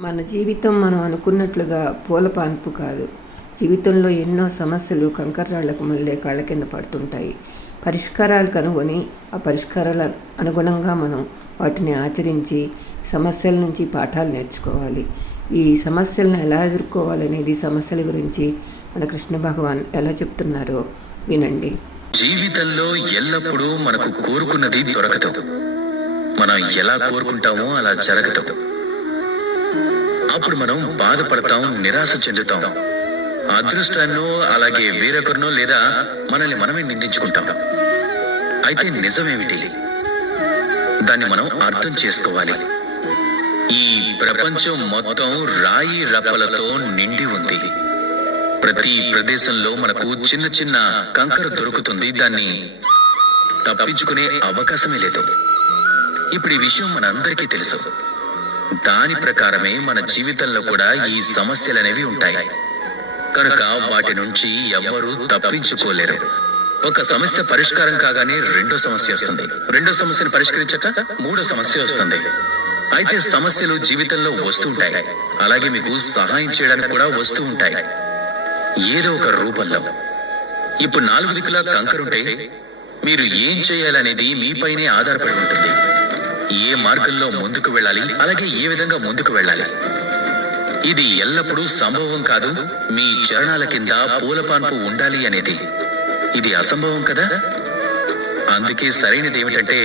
మన జీవితం మనం అనుకున్నట్లుగా పూల పాన్పు కాదు. జీవితంలో ఎన్నో సమస్యలు కంకర్రాళ్ళకు మళ్ళీ కాళ్ళ కింద పడుతుంటాయి. పరిష్కారాలు కనుగొని ఆ పరిష్కారాల అనుగుణంగా మనం వాటిని ఆచరించి సమస్యల నుంచి పాఠాలు నేర్చుకోవాలి. ఈ సమస్యలను ఎలా ఎదుర్కోవాలనేది సమస్యల గురించి మన కృష్ణ భగవాన్ ఎలా చెప్తున్నారో వినండి. జీవితంలో ఎల్లప్పుడూ మనకు కోరుకున్నది దొరకదు. మనం ఎలా కోరుకుంటామో అలా జరగదు. అప్పుడు మనం బాధపడతాం నిరాశ చెందుతాం. అదృష్టాన్నో అలాగే వేరొకరినో లేదా మనల్ని మనమే నిందించుకుంటాం. అయితే నిజమేమిటి? దాన్ని మనం అర్థం చేసుకోవాలి. ఈ ప్రపంచం మొత్తం రాయి రప్పలతో నిండి ఉంది. ప్రతి ప్రదేశంలో మనకు చిన్న చిన్న కంకర దొరుకుతుంది. దాన్ని తప్పించుకునే అవకాశమే లేదు. ఇప్పుడు ఈ విషయం మనందరికీ తెలుసు. దాని ప్రకారమే మన జీవితంలో కూడా ఈ సమస్యలనేవి ఉంటాయి. కనుక వాటి నుంచి ఎవ్వరూ తప్పించుకోలేరు. ఒక సమస్య పరిష్కారం కాగానే రెండో సమస్య వస్తుంది. రెండో సమస్యను పరిష్కరించాక మూడో సమస్య వస్తుంది. అయితే సమస్యలు జీవితంలో వస్తుంటాయి అలాగే మీకు సహాయం చేయడానికి కూడా వస్తూ ఉంటాయి. ఏదో ఒక రూపంలో. ఇప్పుడు నాలుగు దిక్కులా కంకరుంటే మీరు ఏం చేయాలనేది మీపైనే ఆధారపడి ఉంటుంది. ఏ మార్గంలో ముందుకు వెళ్ళాలి అలాగే ఏ విధంగా ముందుకు వెళ్ళాలి? ఇది ఎల్లప్పుడూ సంభవం కాదు మీ చరణాల కింద పూలపాన్పు ఉండాలి అనేది. ఇది అసంభవం కదా? అందుకే సరైనది ఏమిటంటే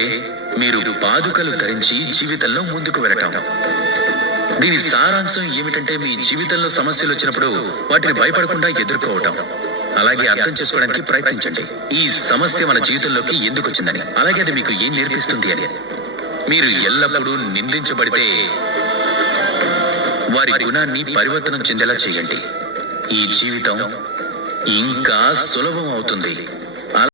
మీరు పాదుకలు ధరించి జీవితంలో ముందుకు వెళ్ళటం. దీని సారాంశం ఏమిటంటే మీ జీవితంలో సమస్యలు వచ్చినప్పుడు వాటిని భయపడకుండా ఎదుర్కోవటం. అలాగే అర్థం చేసుకోవడానికి ప్రయత్నించండి. ఈ సమస్య మన జీవితంలోకి ఎందుకు వచ్చిందని. అలాగే అది మీకు ఏం నేర్పిస్తుంది అని. మీరు ఎల్లప్పుడూ నిందించబడితే వారి గుణాన్ని పరివర్తనం చెందేలా చేయండి. ఈ జీవితం ఇంకా సులభం అవుతుంది.